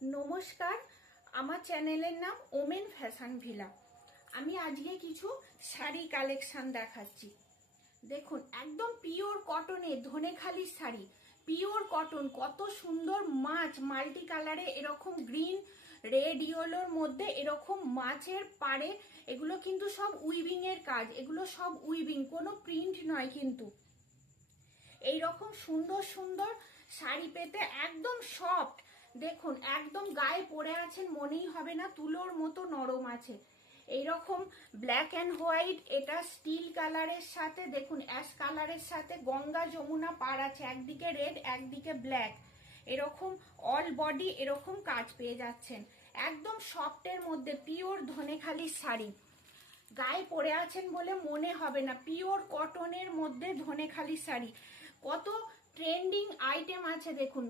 নমস্কার, আমার চ্যানেলের নাম ওমেন ফ্যাশন ভিলা। আমি আজকে কিছু শাড়ি কালেকশন দেখাচ্ছি। দেখুন, একদম pure কটনে Dhanekhali sari, pure cotton, কত সুন্দর মাছ মাল্টি কালারে, এরকম গ্রিন রেড ইয়েলোর মধ্যে এরকম মাছের পাড়ে। এগুলো কিন্তু সব উইভিং এর কাজ, এগুলো সব উইভিং, কোনো প্রিন্ট নয় কিন্তু। এইরকম সুন্দর সুন্দর শাড়ি পেতে একদম সফট, দেখুন একদম গায়ে পরে আছেন মনেই হবে না, তুলোর মতো নরম আছে। এইরকম ব্ল্যাক অ্যান্ড হোয়াইট, এটা স্টিল কালারের সাথে, দেখুন অ্যাশ কালারের সাথে গঙ্গা যমুনা পার আছে, একদিকে রেড একদিকে ব্ল্যাক। এরকম অল বডি এরকম কাজ পেয়ে যাচ্ছেন, একদম সফটের মধ্যে পিওর ধনেখালির শাড়ি। গায়ে পরে আছেন বলে মনে হবে না, পিওর কটনের মধ্যে ধনেখালি শাড়ি। কত ট্রেন্ডিং আইটেম আছে দেখুন।